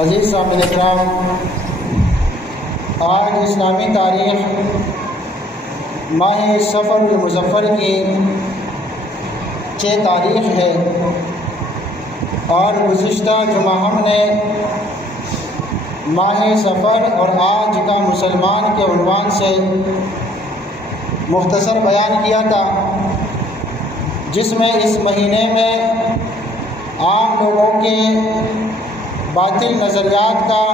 عزیز سامعین کرام، آج اسلامی تاریخ ماہ صفر المظفر کی 6 تاریخ ہے، اور گزشتہ جمعہ ہم نے ماہ صفر اور آج کا مسلمان کے عنوان سے مختصر بیان کیا تھا، جس میں اس مہینے میں عام لوگوں کے باطل نظریات کا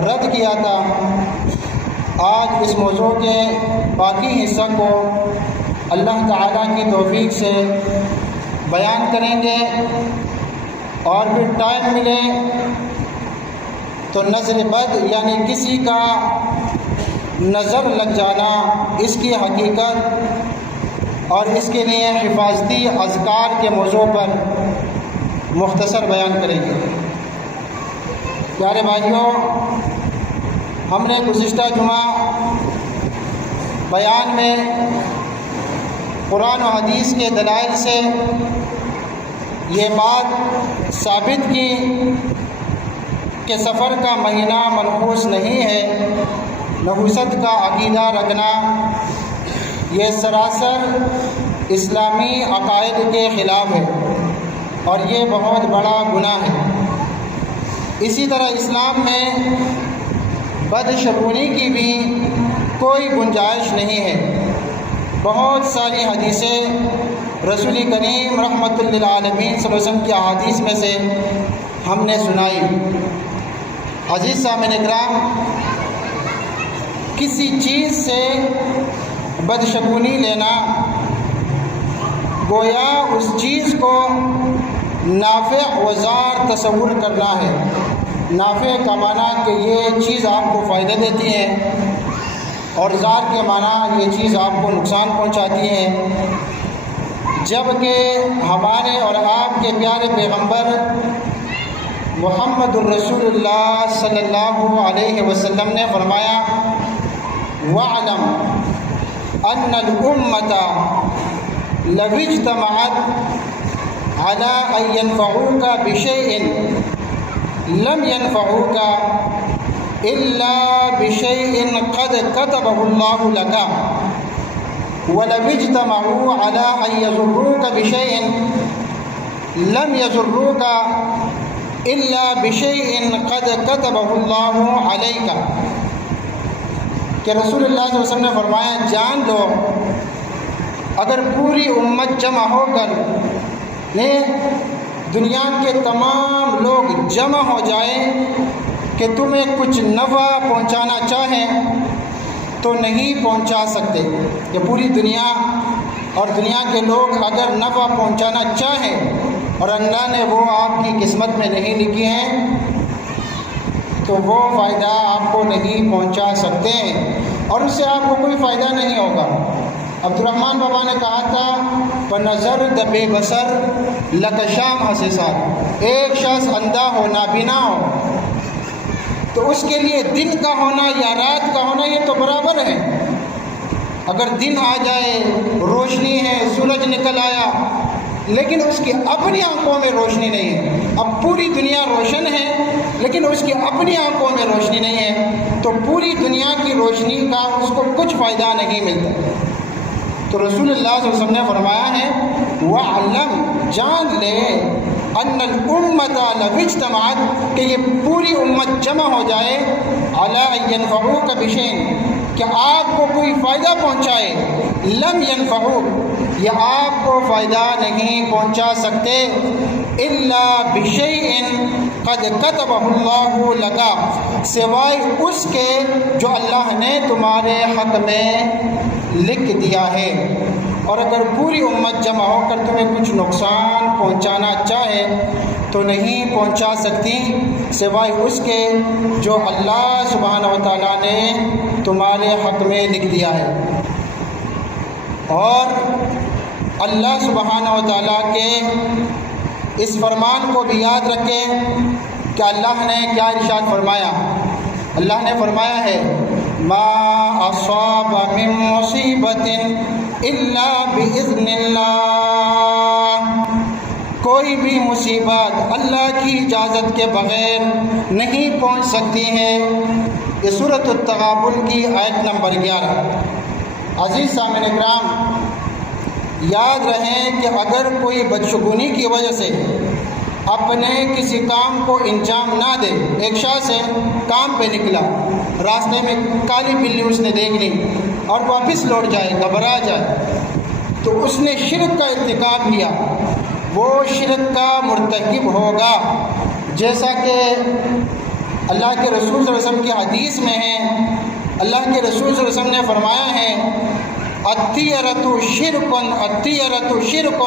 رد کیا تھا۔ آج اس موضوع کے باقی حصہ کو اللہ تعالیٰ کی توفیق سے بیان کریں گے، اور پھر ٹائم ملے تو نظر بد یعنی کسی کا نظر لگ جانا، اس کی حقیقت اور اس کے لیے حفاظتی اذکار کے موضوع پر مختصر بیان کریں گے۔ پیارے بھائیوں، ہم نے گزشتہ جمعہ بیان میں قرآن و حدیث کے دلائل سے یہ بات ثابت کی کہ سفر کا مہینہ منحوس نہیں ہے۔ نحوست کا عقیدہ رکھنا یہ سراسر اسلامی عقائد کے خلاف ہے، اور یہ بہت بڑا گناہ ہے۔ اسی طرح اسلام میں بدشگونی کی بھی کوئی گنجائش نہیں ہے۔ بہت ساری حدیثیں رسول کریم رحمۃ للعالمین صلی اللہ علیہ وسلم کی احادیث میں سے ہم نے سنائی۔ عزیز سامعین کرام، کسی چیز سے بدشگونی لینا گویا اس چیز کو نافع و زار تصور کرنا ہے۔ نافع کا معنی کہ یہ چیز آپ کو فائدہ دیتی ہے، اور زار کے معنی یہ چیز آپ کو نقصان پہنچاتی ہے، جبکہ ہمارے اور آپ کے پیارے پیغمبر محمد الرسول اللہ صلی اللہ علیہ وسلم نے فرمایا، وَاعْلَمْ أَنَّ الْأُمَّةَ لَوْ اجْتَمَعَتْ عَلَىٰ أَن يَنفَعُوكَ بِشَيْءٍ لَمْ يَنفَعُوكَ إِلَّا بِشَيْءٍ قَدْ كَتَبَهُ اللَّهُ لَكَ وَلَوْ اجْتَمَعُوا عَلَىٰ أَن يَضُرُّوكَ بِشَيْءٍ لَمْ يَضُرُّوكَ إِلَّا بِشَيْءٍ قَدْ كَتَبَهُ اللَّهُ عَلَيْكَ، کہ رسول اللہ صلی اللہ علیہ وسلم نے فرمایا، جان لو اگر پوری امت جمع ہو کر دنیا کے تمام لوگ جمع ہو جائیں کہ تمہیں کچھ نفع پہنچانا چاہیں تو نہیں پہنچا سکتے، کہ پوری دنیا اور دنیا کے لوگ اگر نفع پہنچانا چاہیں اور اللہ نے وہ آپ کی قسمت میں نہیں لکھی ہیں تو وہ فائدہ آپ کو نہیں پہنچا سکتے ہیں، اور اس سے آپ کو کوئی فائدہ نہیں ہوگا۔ عبدالرحمن بابا نے کہا تھا، بنظر دبے بسر لکشام حسیسات، ایک شخص اندھا ہو، نابینا ہو، تو اس کے لیے دن کا ہونا یا رات کا ہونا یہ تو برابر ہے۔ اگر دن آ جائے، روشنی ہے، سورج نکل آیا، لیکن اس کی اپنی آنکھوں میں روشنی نہیں ہے، اب پوری دنیا روشن ہے لیکن اس کی اپنی آنکھوں میں روشنی نہیں ہے، تو پوری دنیا کی روشنی کا اس کو کچھ فائدہ نہیں ملتا۔ تو رسول اللہ صلی اللہ علیہ وسلم نے فرمایا ہے، وَعَلَّمْ، جان لے، أَنَّ الْأُمَّةَ لَوْ اجْتَمَعَتْ، کہ یہ پوری امت جمع ہو جائے، عَلَىٰ أَن يَنفَعُوكَ بِشَيْءٍ، کہ آپ کو کوئی فائدہ پہنچائے، لَمْ يَنفَعُوكَ، یہ آپ کو فائدہ نہیں پہنچا سکتے، إِلَّا بِشَيْءٍ قَدْ كَتَبَهُ اللَّهُ لَكَ، سوائے اس کے جو اللہ نے تمہارے حق میں لکھ دیا ہے۔ اور اگر پوری امت جمع ہو کر تمہیں کچھ نقصان پہنچانا چاہے تو نہیں پہنچا سکتی، سوائے اس کے جو اللہ سبحانہ و تعالیٰ نے تمہارے حق میں لکھ دیا ہے۔ اور اللہ سبحانہ و تعالیٰ کے اس فرمان کو بھی یاد رکھیں کہ اللہ نے کیا ارشاد فرمایا۔ اللہ نے فرمایا ہے، ما اصاب من مصیبت الا باذن اللہ، کوئی بھی مصیبت اللہ کی اجازت کے بغیر نہیں پہنچ سکتی ہے۔ یہ سورۃ التغابن کی آیت نمبر 11۔ عزیز سامعین کرام، یاد رہے کہ اگر کوئی بدشگونی کی وجہ سے اپنے کسی کام کو انجام نہ دے، ایک شخص سے کام پہ نکلا، راستے میں کالی بلی اس نے دیکھ لی اور واپس لوٹ جائے، گھبرا جائے، تو اس نے شرک کا ارتکاب کیا، وہ شرک کا مرتکب ہوگا، جیسا کہ اللہ کے رسول صلی اللہ علیہ وسلم کی حدیث میں ہے۔ اللہ کے رسول صلی اللہ علیہ وسلم نے فرمایا ہے، الطیرۃ شرک، الطیرۃ شرک،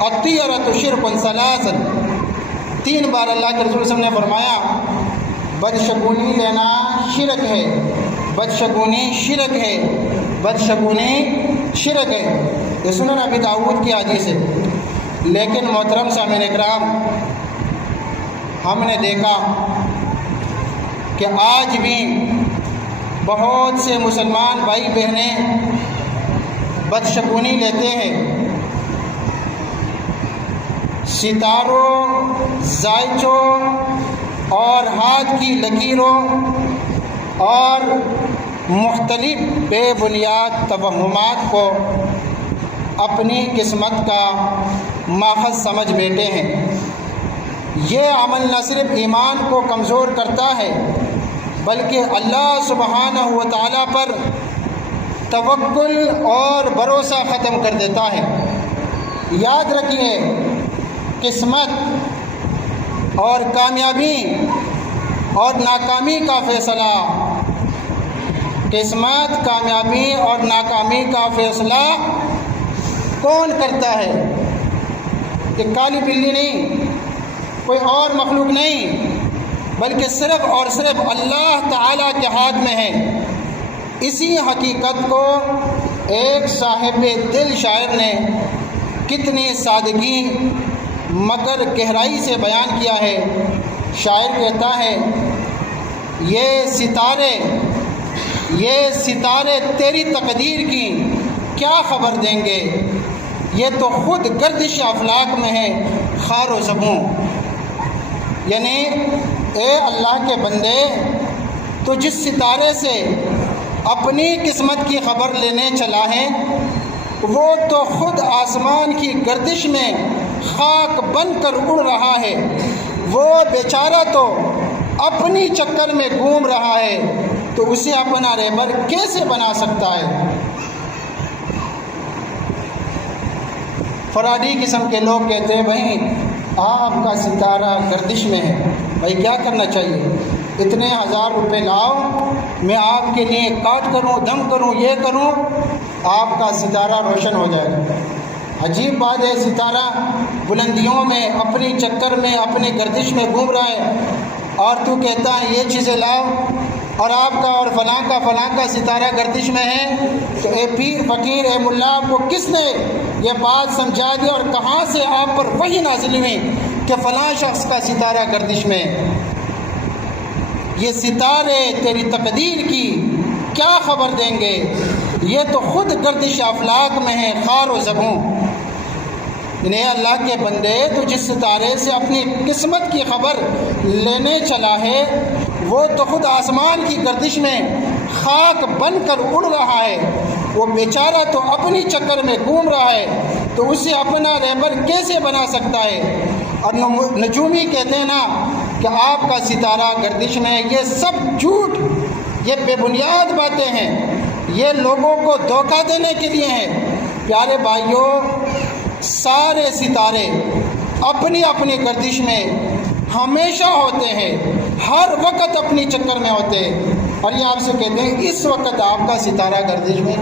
الطیرۃ شرک ثلاثا۔ 3 بار اللہ کے رسول صلی اللہ علیہ وسلم نے فرمایا بدشگونی لینا شرک ہے، بدشگونی شرک ہے، بدشگونی شرک ہے۔ یہ سنن ابی داؤد کی حدیث ہے۔ لیکن محترم سامعین کرام، ہم نے دیکھا کہ آج بھی بہت سے مسلمان بھائی بہنیں بدشگونی لیتے ہیں، ستاروں، زائچوں اور ہاتھ کی لکیروں اور مختلف بے بنیاد توہمات کو اپنی قسمت کا ماخذ سمجھ بیٹھے ہیں۔ یہ عمل نہ صرف ایمان کو کمزور کرتا ہے بلکہ اللہ سبحانہ و تعالیٰ پر توکل اور بھروسہ ختم کر دیتا ہے۔ یاد رکھیے، قسمت اور کامیابی اور ناکامی کا فیصلہ، قسمت، کامیابی اور ناکامی کا فیصلہ کون کرتا ہے؟ کہ کالی بلی نہیں، کوئی اور مخلوق نہیں، بلکہ صرف اور صرف اللہ تعالیٰ کے ہاتھ میں ہے۔ اسی حقیقت کو ایک صاحب دل شاعر نے کتنی سادگی مگر گہرائی سے بیان کیا ہے۔ شاعر کہتا ہے، یہ ستارے تیری تقدیر کی کیا خبر دیں گے، یہ تو خود گردش افلاک میں ہے خار و زبوں۔ یعنی اے اللہ کے بندے، تو جس ستارے سے اپنی قسمت کی خبر لینے چلا ہے، وہ تو خود آسمان کی گردش میں خاک بن کر اڑ رہا ہے، وہ بیچارہ تو اپنی چکر میں گھوم رہا ہے، تو اسے اپنا رہبر کیسے بنا سکتا ہے؟ فراڈی قسم کے لوگ کہتے ہیں، بھائی آپ کا ستارہ گردش میں ہے، بھائی کیا کرنا چاہیے؟ اتنے 1000 روپے لاؤ، میں آپ کے لیے کاٹ کروں، دم کروں، یہ کروں، آپ کا ستارہ روشن ہو جائے گا۔ عجیب بات ہے، ستارہ بلندیوں میں اپنی چکر میں اپنی گردش میں گھوم رہا ہے، اور تو کہتا ہے یہ چیزیں لاؤ، اور آپ کا اور فلاں کا ستارہ گردش میں ہے۔ تو اے پیر فقیر، اے ملا، آپ کو کس نے یہ بات سمجھا دی اور کہاں سے آپ پر وحی نازل ہوئی کہ فلاں شخص کا ستارہ گردش میں ہے؟ یہ ستارے تیری تقدیر کی کیا خبر دیں گے، یہ تو خود گردش افلاک میں ہے خار و زبوں۔ یعنی اللہ کے بندے، تو جس ستارے سے اپنی قسمت کی خبر لینے چلا ہے، وہ تو خود آسمان کی گردش میں خاک بن کر اڑ رہا ہے، وہ بیچارہ تو اپنی چکر میں گھوم رہا ہے، تو اسے اپنا رہبر کیسے بنا سکتا ہے؟ اور نجومی کہتے ہیں نا کہ آپ کا ستارہ گردش میں ہے، یہ سب جھوٹ، یہ بے بنیاد باتیں ہیں، یہ لوگوں کو دھوکہ دینے کے لیے ہیں۔ پیارے بھائیوں، سارے ستارے اپنی اپنی گردش میں ہمیشہ ہوتے ہیں، ہر وقت اپنی چکر میں ہوتے ہیں، اور یہ آپ سے کہتے ہیں اس وقت آپ کا ستارہ گردش میں۔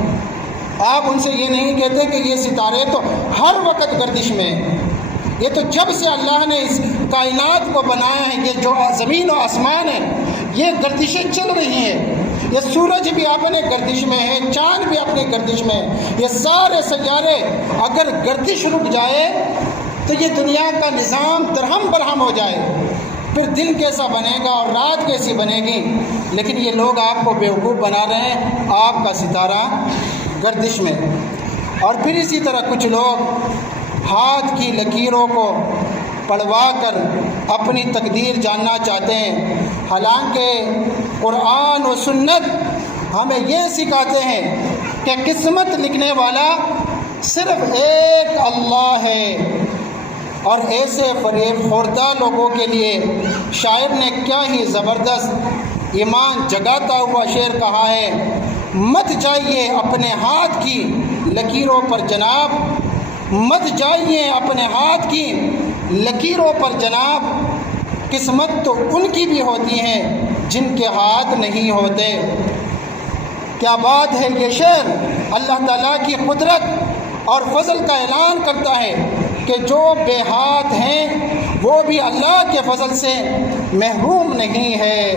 آپ ان سے یہ نہیں کہتے کہ یہ ستارے تو ہر وقت گردش میں ہیں۔ یہ تو جب سے اللہ نے اس کائنات کو بنایا ہے، یہ جو زمین و آسمان ہے، یہ گردشیں چل رہی ہیں۔ یہ سورج بھی اپنے گردش میں ہے، چاند بھی اپنی گردش میں ہے، یہ سارے سیارے اگر گردش رک جائے تو یہ دنیا کا نظام درہم برہم ہو جائے، پھر دن کیسا بنے گا اور رات کیسی بنے گی۔ لیکن یہ لوگ آپ کو بیوقوف بنا رہے ہیں، آپ کا ستارہ گردش میں۔ اور پھر اسی طرح کچھ لوگ ہاتھ کی لکیروں کو پڑھوا کر اپنی تقدیر جاننا چاہتے ہیں، حالانکہ قرآن و سنت ہمیں یہ سکھاتے ہیں کہ قسمت لکھنے والا صرف ایک اللہ ہے۔ اور ایسے فریب خوردہ لوگوں کے لیے شاعر نے کیا ہی زبردست ایمان جگاتا ہوا شعر کہا ہے، مت جائیے اپنے ہاتھ کی لکیروں پر جناب، مت جائیے اپنے ہاتھ کی لکیروں پر جناب، قسمت تو ان کی بھی ہوتی ہیں جن کے ہاتھ نہیں ہوتے۔ کیا بات ہے یہ شعر اللہ تعالیٰ کی قدرت اور فضل کا اعلان کرتا ہے کہ جو بے ہاتھ ہیں وہ بھی اللہ کے فضل سے محروم نہیں ہے،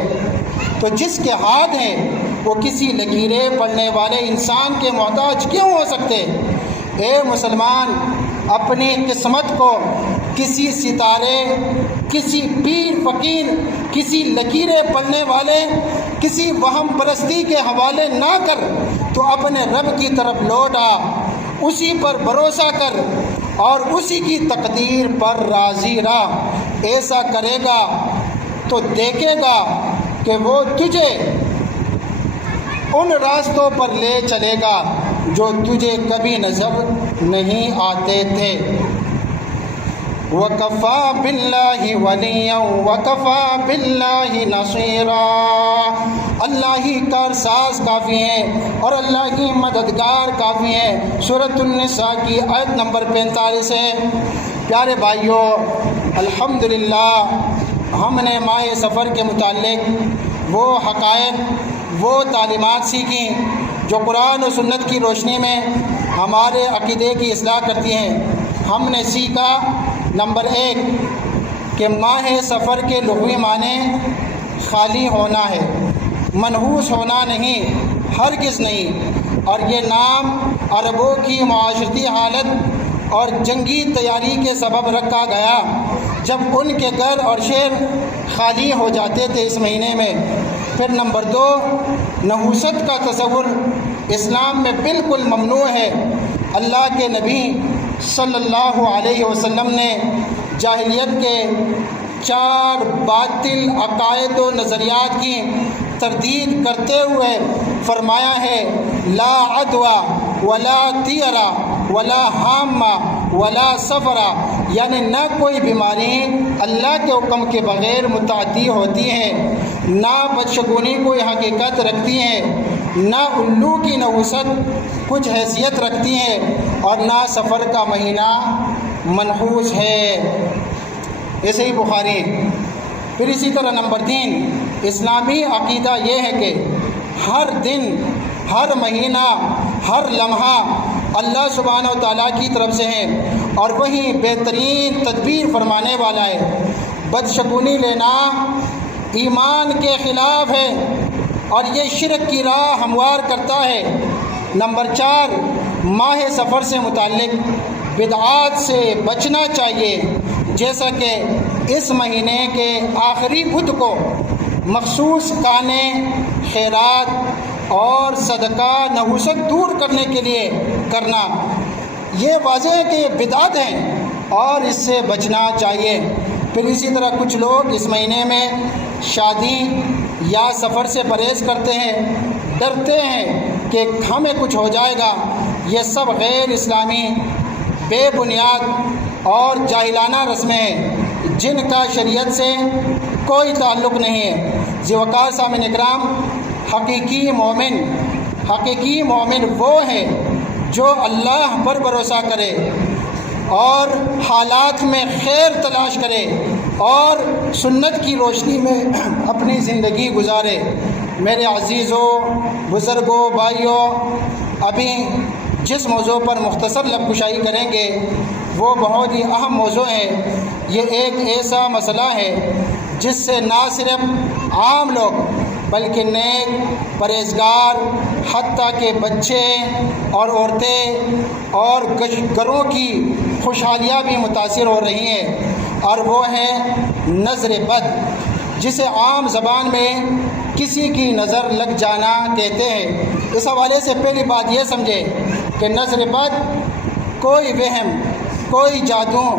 تو جس کے ہاتھ ہیں وہ کسی لکیریں پڑھنے والے انسان کے محتاج کیوں ہو سکتے؟ اے مسلمان، اپنی قسمت کو کسی ستارے، کسی پیر فقیر، کسی لکیریں پڑھنے والے، کسی وہم پرستی کے حوالے نہ کر، تو اپنے رب کی طرف لوٹ آ، اسی پر بھروسہ کر اور اسی کی تقدیر پر راضی رہ۔ ایسا کرے گا تو دیکھے گا کہ وہ تجھے ان راستوں پر لے چلے گا جو تجھے کبھی نظر نہیں آتے تھے۔ وَكَفَى بِاللَّهِ وَلِيًّا وَكَفَى بِاللَّهِ نَصِيرًا، اللہ ہی کارساز کافی ہیں اور اللہ ہی مددگار کافی ہیں۔ سورۃ النساء کی آیت نمبر 45 ہے۔ پیارے بھائیوں، الحمدللہ ہم نے ماہ سفر کے متعلق وہ حقائق، وہ تعلیمات سیکھیں جو قرآن و سنت کی روشنی میں ہمارے عقیدے کی اصلاح کرتی ہیں۔ ہم نے سیکھا نمبر 1 کہ ماہ سفر کے لغوی معنی خالی ہونا ہے، منحوس ہونا نہیں، ہرگز نہیں، اور یہ نام عربوں کی معاشرتی حالت اور جنگی تیاری کے سبب رکھا گیا جب ان کے گھر اور شہر خالی ہو جاتے تھے اس مہینے میں۔ پھر نمبر 2، نحوست کا تصور اسلام میں بالکل ممنوع ہے۔ اللہ کے نبی صلی اللہ علیہ وسلم نے جاہلیت کے 4 باطل عقائد و نظریات کی تردید کرتے ہوئے فرمایا ہے، لا عدوى ولا طیرہ ولا حامہ ولا سفرہ، یعنی نہ کوئی بیماری اللہ کے حکم کے بغیر متعدی ہوتی ہے، نہ بدشگونی کوئی حقیقت رکھتی ہے، نہ الو کی نحوست کچھ حیثیت رکھتی ہے، اور نہ سفر کا مہینہ منحوس ہے۔ ایسے ہی بخاری۔ پھر اسی طرح نمبر 3، اسلامی عقیدہ یہ ہے کہ ہر دن، ہر مہینہ، ہر لمحہ اللہ سبحانہ و تعالیٰ کی طرف سے ہے اور وہی بہترین تدبیر فرمانے والا ہے۔ بدشگونی لینا ایمان کے خلاف ہے اور یہ شرک کی راہ ہموار کرتا ہے۔ نمبر 4، ماہ سفر سے متعلق بدعات سے بچنا چاہیے، جیسا کہ اس مہینے کے آخری بدھ کو مخصوص کانے، خیرات اور صدقہ نحوست دور کرنے کے لیے کرنا، یہ واضح ہے کہ یہ بدعت ہیں اور اس سے بچنا چاہیے۔ پھر اسی طرح کچھ لوگ اس مہینے میں شادی یا سفر سے پرہیز کرتے ہیں، ڈرتے ہیں کہ ہمیں کچھ ہو جائے گا۔ یہ سب غیر اسلامی، بے بنیاد اور جاہلانہ رسمیں ہیں جن کا شریعت سے کوئی تعلق نہیں ہے۔ ذوقار سامعین اکرام، حقیقی مومن وہ ہے جو اللہ پر بھروسہ کرے اور حالات میں خیر تلاش کرے اور سنت کی روشنی میں اپنی زندگی گزارے۔ میرے عزیزوں، بزرگوں، بھائیوں، ابھی جس موضوع پر مختصر لب کشائی کریں گے وہ بہت ہی اہم موضوع ہے۔ یہ ایک ایسا مسئلہ ہے جس سے نہ صرف عام لوگ بلکہ نیک، پرہیزگار، حتیٰ کہ بچے اور عورتیں اور گھروں کی خوشحالیاں بھی متاثر ہو رہی ہیں، اور وہ ہے نظر بد، جسے عام زبان میں کسی کی نظر لگ جانا کہتے ہیں۔ اس حوالے سے پہلی بات یہ سمجھے کہ نظر بد کوئی وہم، کوئی جادو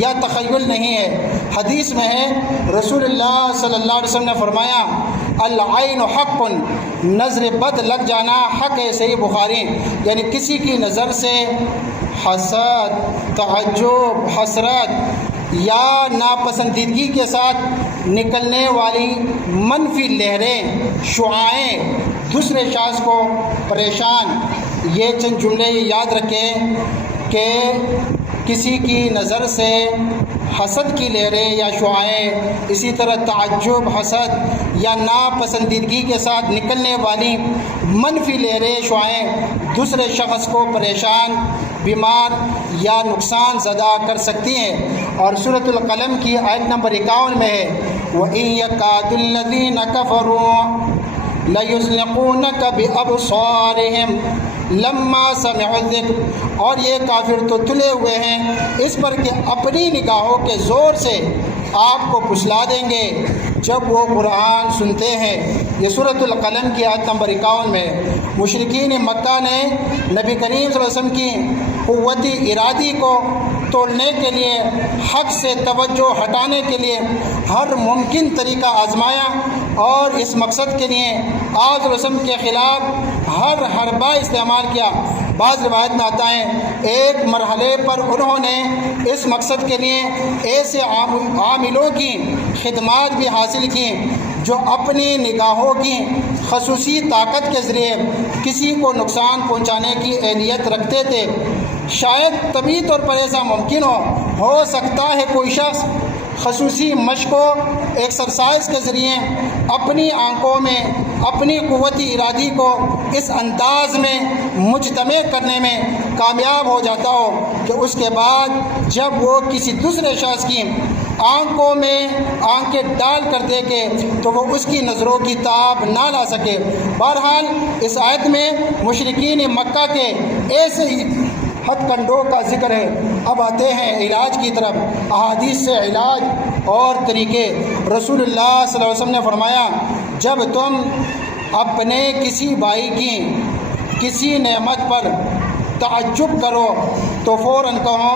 یا تخیل نہیں ہے۔ حدیث میں ہے رسول اللہ صلی اللہ علیہ وسلم نے فرمایا العین حق، نظر بد لگ جانا حق ہے، صحیح بخاری۔ یعنی کسی کی نظر سے حسد، تعجب، حسرت یا ناپسندیدگی کے ساتھ نکلنے والی منفی لہریں، شعاعیں دوسرے شخص کو پریشان۔ یہ چند جملے یاد رکھیں کہ کسی کی نظر سے حسد کی لہریں یا شعاعیں، اسی طرح تعجب، حسد یا ناپسندیدگی کے ساتھ نکلنے والی منفی لہریں، شعاعیں دوسرے شخص کو پریشان، بیمار یا نقصان زدہ کر سکتی ہیں۔ اور سورۃ القلم کی آیت نمبر 51 میں ہے وَإِن يَكَادُ الَّذِينَ كَفَرُوا لَيُزْلِقُونَكَ بِأَبْصَارِهِمْ لما سمعوا الذکر، اور یہ کافر تو تلے ہوئے ہیں اس پر کہ اپنی نگاہوں کے زور سے آپ کو پھسلا دیں گے جب وہ قرآن سنتے ہیں۔ یہ سورۃ القلم کی آیت نمبر 51 میں مشرکین مکہ نے نبی کریم صلی اللہ علیہ وسلم کی قوتی ارادی کو توڑنے کے لیے، حق سے توجہ ہٹانے کے لیے ہر ممکن طریقہ آزمایا، اور اس مقصد کے لیے آج رسم کے خلاف ہر حربہ استعمال کیا۔ بعض روایت میں آتا ہے ایک مرحلے پر انہوں نے اس مقصد کے لیے ایسے عاملوں کی خدمات بھی حاصل کی جو اپنی نگاہوں کی خصوصی طاقت کے ذریعے کسی کو نقصان پہنچانے کی اہلیت رکھتے تھے۔ شاید طبی طور پر ایسا ممکن ہو سکتا ہے کوئی شخص خصوصی مشق و ایکسرسائز کے ذریعے اپنی آنکھوں میں اپنی قوتی ارادی کو اس انداز میں مجتمع کرنے میں کامیاب ہو جاتا ہو کہ اس کے بعد جب وہ کسی دوسرے شخص کی آنکھوں میں آنکھیں ڈال کر دیکھے تو وہ اس کی نظروں کی تاب نہ لا سکے۔ بہرحال اس آیت میں مشرکین مکہ کے ایسے ہی ہتھ کنڈوں کا ذکر ہے۔ اب آتے ہیں علاج کی طرف، احادیث سے علاج اور طریقے۔ رسول اللہ صلی اللہ علیہ وسلم نے فرمایا جب تم اپنے کسی بھائی کی کسی نعمت پر تعجب کرو تو فوراً کہو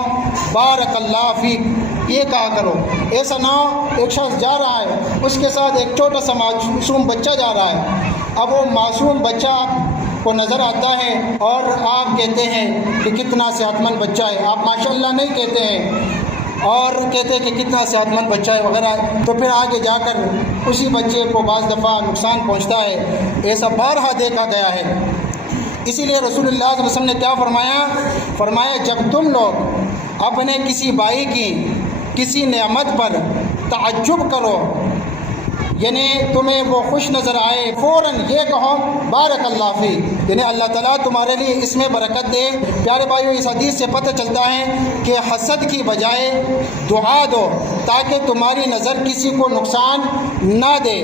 بارک اللہ فیک، یہ کہا کرو۔ ایسا نہ ہو ایک شخص جا رہا ہے، اس کے ساتھ ایک چھوٹا سا معصوم بچہ جا رہا ہے، اب وہ معصوم بچہ کو نظر آتا ہے اور آپ کہتے ہیں کہ کتنا صحت مند بچہ ہے، آپ ماشاءاللہ نہیں کہتے ہیں اور کہتے ہیں کہ کتنا صحت مند بچہ ہے وغیرہ، تو پھر آگے جا کر اسی بچے کو بعض دفعہ نقصان پہنچتا ہے۔ ایسا بارہا دیکھا گیا ہے۔ اسی لیے رسول اللہ صلی اللہ علیہ وسلم نے کیا فرمایا جب تم لوگ اپنے کسی بھائی کی کسی نعمت پر تعجب کرو، یعنی تمہیں وہ خوش نظر آئے، فوراً یہ کہو بارک اللہ فی، یعنی اللہ تعالیٰ تمہارے لیے اس میں برکت دے۔ پیارے بھائیو، اس حدیث سے پتہ چلتا ہے کہ حسد کی بجائے دعا دو تاکہ تمہاری نظر کسی کو نقصان نہ دے۔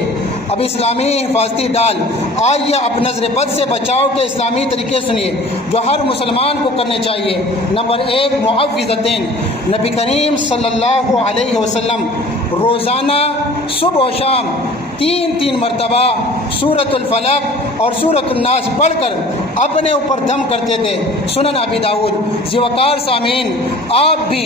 اب اسلامی حفاظتی ڈال، آئیے اب نظر بد سے بچاؤ کے اسلامی طریقے سنیے جو ہر مسلمان کو کرنے چاہیے۔ نمبر 1 معوذتین۔ نبی کریم صلی اللہ علیہ وسلم روزانہ صبح و شام 3 مرتبہ سورۃ الفلق اور سورۃ الناس پڑھ کر اپنے اوپر دم کرتے تھے۔ سنن ابی داؤد۔ ذوقار سامعین، آپ بھی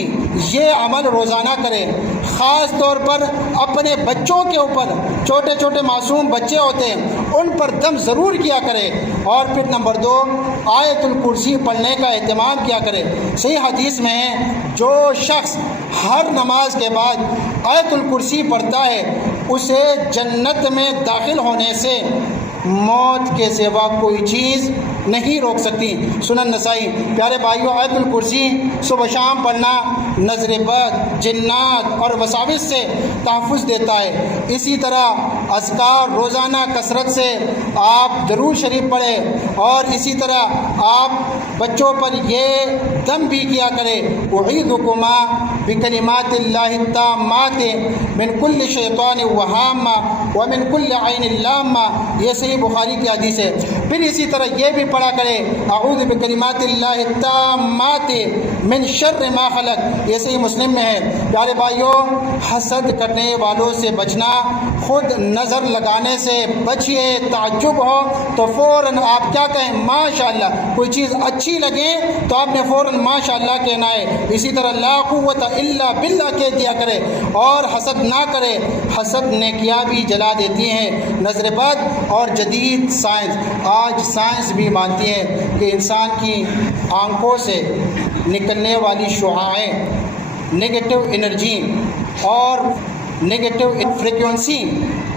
یہ عمل روزانہ کریں، خاص طور پر اپنے بچوں کے اوپر، چھوٹے چھوٹے معصوم بچے ہوتے ہیں ان پر دم ضرور کیا کرے۔ اور پھر نمبر 2 آیت الکرسی پڑھنے کا اہتمام کیا کرے۔ صحیح حدیث میں ہے جو شخص ہر نماز کے بعد آیت الکرسی پڑھتا ہے اسے جنت میں داخل ہونے سے موت کے سوا کوئی چیز نہیں روک سکتی۔ سنن نسائی۔ پیارے بھائیو، آیت الکرسی صبح شام پڑھنا نظر بد، جنات اور وساوس سے تحفظ دیتا ہے۔ اسی طرح اذکار روزانہ کثرت سے آپ درود شریف پڑھیں، اور اسی طرح آپ بچوں پر یہ دم بھی کیا کریں اعیذکما بکلمات اللہ التامات من کل شیطان وہامہ ومن کل عین لامہ۔ یہ صحیح بخاری کی حدیث ہے۔ پھر اسی طرح یہ بھی پڑھا کرے اعوذ بکلمات اللہ التامات من شر ما خلق، یہ صحیح مسلم میں ہے۔ پیارے بھائیوں، حسد کرنے والوں سے بچنا، خود نظر لگانے سے بچیے۔ تعجب ہو تو فوراً آپ کیا کہیں؟ ماشاءاللہ۔ کوئی چیز اچھی لگے تو آپ نے فوراً ماشاءاللہ کہنا ہے۔ اسی طرح لا قوت الا باللہ کہہ دیا کرے اور حسد نہ کرے۔ حسد نیکیاں بھی جلا دیتی ہیں۔ نظر بد اور جدید سائنس، آج سائنس بھی مانتی ہے کہ انسان کی آنکھوں سے نکلنے والی شعاعیں، نگیٹو انرجی اور نگیٹو فریکوینسی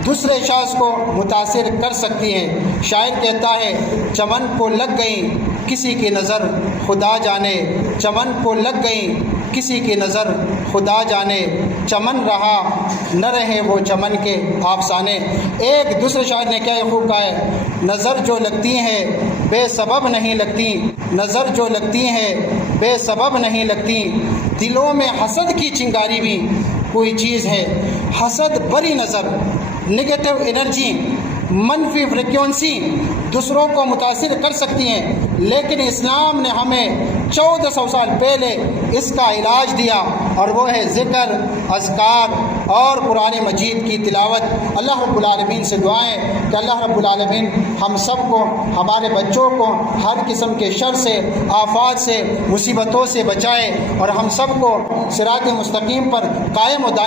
دوسرے شخص کو متاثر کر سکتی ہیں۔ شاعر کہتا ہے چمن کو لگ گئی کسی کی نظر خدا جانے، چمن کو لگ گئی کسی کی نظر خدا جانے، چمن رہا نہ رہے وہ چمن کے افسانے۔ ایک دوسرے شاعر نے کیا خوب کہا ہے، نظر جو لگتی ہے بے سبب نہیں لگتی، نظر جو لگتی ہے بے سبب نہیں لگتی، دلوں میں حسد کی چنگاری بھی کوئی چیز ہے۔ حسد بری نظر، نگیٹو انرجی، منفی فریکوینسی دوسروں کو متاثر کر سکتی ہیں، لیکن اسلام نے ہمیں 1400 سال پہلے اس کا علاج دیا، اور وہ ہے ذکر، اذکار اور قرآن مجید کی تلاوت۔ اللہ رب العالمین سے دعائیں کہ اللہ رب العالمین ہم سب کو، ہمارے بچوں کو ہر قسم کے شر سے، آفات سے، مصیبتوں سے بچائے، اور ہم سب کو صراط مستقیم پر قائم و دائم